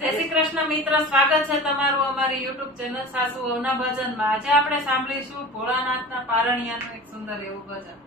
જય શ્રી કૃષ્ણ મિત્ર, સ્વાગત છે તમારું અમારી યુટ્યુબ ચેનલ સાસુ વહુના ભજનમાં। આજે આપણે સાંભળીશું ભોળાનાથના પારણિયાનું એક સુંદર એવું ભજન।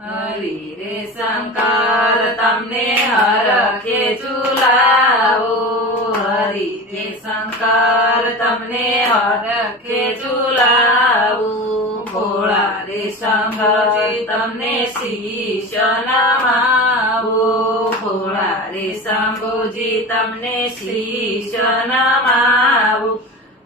હરી રે શંકર તમને હરખે ઝુલાવું, હરી રે શંકર તમને હરખે ઝુલાવું, ભોળા રે શંકરજી તમને શીશ નમાવું, ભોળા રે શંભુજી તમને શીશ નમાવું,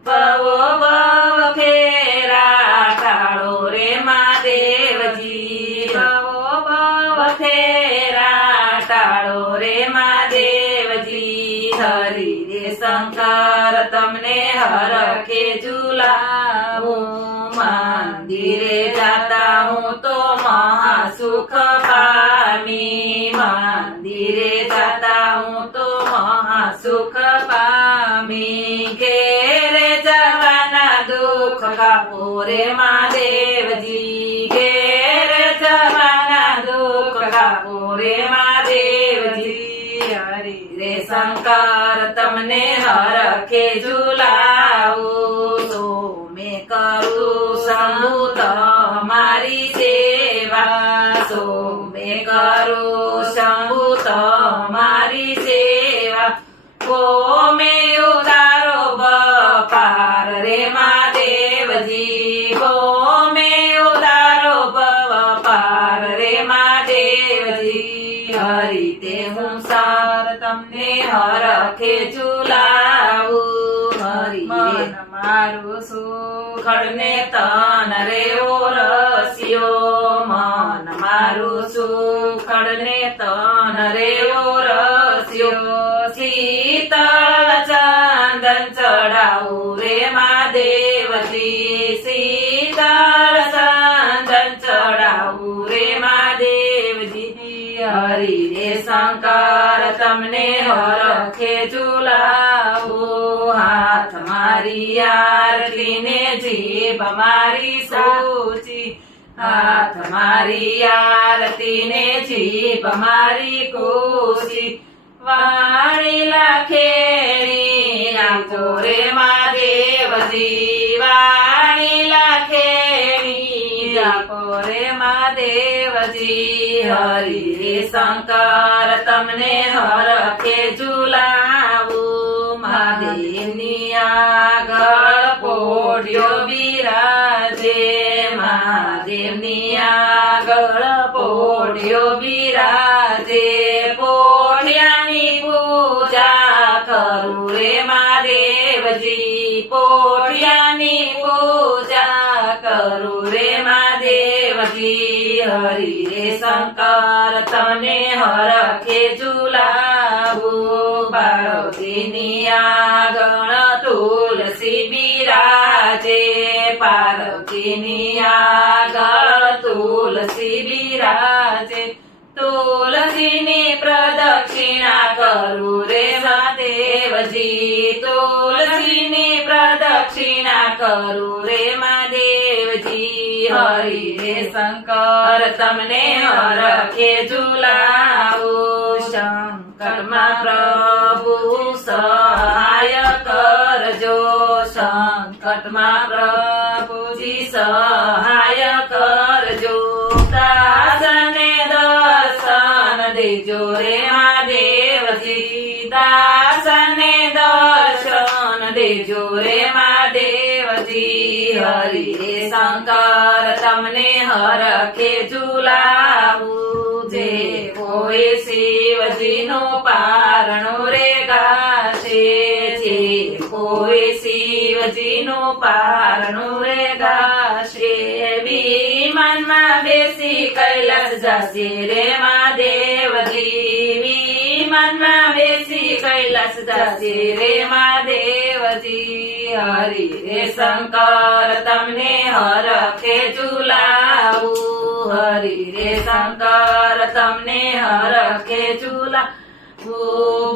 ભવો ભવ ફેરા ટાળો રે મહાદેવજી, ભવો ભવ ફેરા ટાળો રે મહાદેવજી, હરી રે શંકર તમને હરખે ઝુલાવું, મંદિરે જાતા હું તો મહાસુખ પામી, મંદિરે જાતા હું તો મહાસુખ પામી, ઘેરે જવાના દુઃખ કાપો રે મહાદેવજી, ઘેરે જવાના દુઃખ કાપો રે મહાદેવજી, હરી રે શંકર તમને હરખે ઝુલાવું, તો મેં કરું શંભુ તમારી સેવા, સો મેં કરું શંભુ તમારી સેવા, કો મેં ઉતારો બપાર રે મહાદેવજી, કો મેં ઉતારો બપાર રે મહાદેવજી, હરી તે હું સાર તમને હરખે ઝુલાવું, હરી રે મારું સુખડ ને તન રે ઓરસ્યો, મન મારું સુખડ ને તન રે ઓરસ્યો, શીતળ ચંદન ચડાવું રે મહાદેવજી, શીતળ ચંદન ચડાવું રે મહાદેવજી, હરી રે શંકર તમને હરખે ઝુલાવું, હાથ મારી આરતી ને જીભ મારી સૂચી, હાથ મારી આરતી ને જીભ મારી કુશી, વાણી લાખેણી આપો રે મહાદેવજી, વાણી લાખેણી આપો રે મહાદેવજી, હરી રે શંકર તમને હરખે ઝુલાવું, મહાદેવની આગળ પોઢિયો બિરાજે, મહાદેવની આગળ પોઢિયો બિરાજે, પોઢિયાની પૂજા કરું રે મહાદેવજી, પોઢિયાની પૂજા કરું રે મહાદેવજી, હરી રે શંકર તમને હરખે ઝુલાવું, પાર્વતીની આગળ તુલસી બિરાજે, પાર્વતીની આગળ તુલસી બિરાજે, તુલસીની પ્રદક્ષિણા કરું રે મહાદેવજી, તુલસીની પ્રદક્ષિણા કરું રે મહાદેવજી, હરી રે શંકર તમને હરખે ઝુલાવું, સંકટમાં પ્રભુ સહાય કરજો, સંકટમાં પ્રભુજી સહાય કરજો, દાસને દર્શન દેજો રે મહાદેવજી, દાસને દર્શન દેજો રે મહાદેવજી, હરી રે શંકર તમને હરખે ઝુલાવું, જે કોઈ શિવજીનું પારણું રે ગાશે, જે કોઈ શિવજીનું પારણું રે ગાશે, વિમાનમાં બેસી કૈલાસ જશે રે મહાદેવજી, વિમાનમાં બેસી કૈલાસ જશે રે મહાદેવજી, હરી રે શંકર તમને હરખે ઝુલાવું, હરી રે શંકર તમને હરખે ઝુલાવું,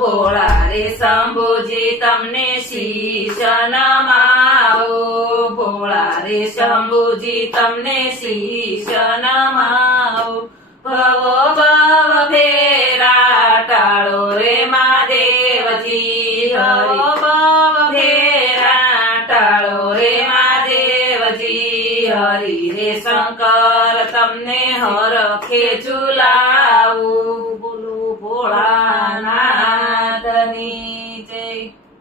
ભોળા રે શંભુજી તમને શીશ નમાવું, ભોળા રે શંભુજી તમને શીશ નમાવું, ભવો ભવ ફેરા ટાળો રે મહાદેવ હરી રે શંકર તમને હરખે ઝુલાવું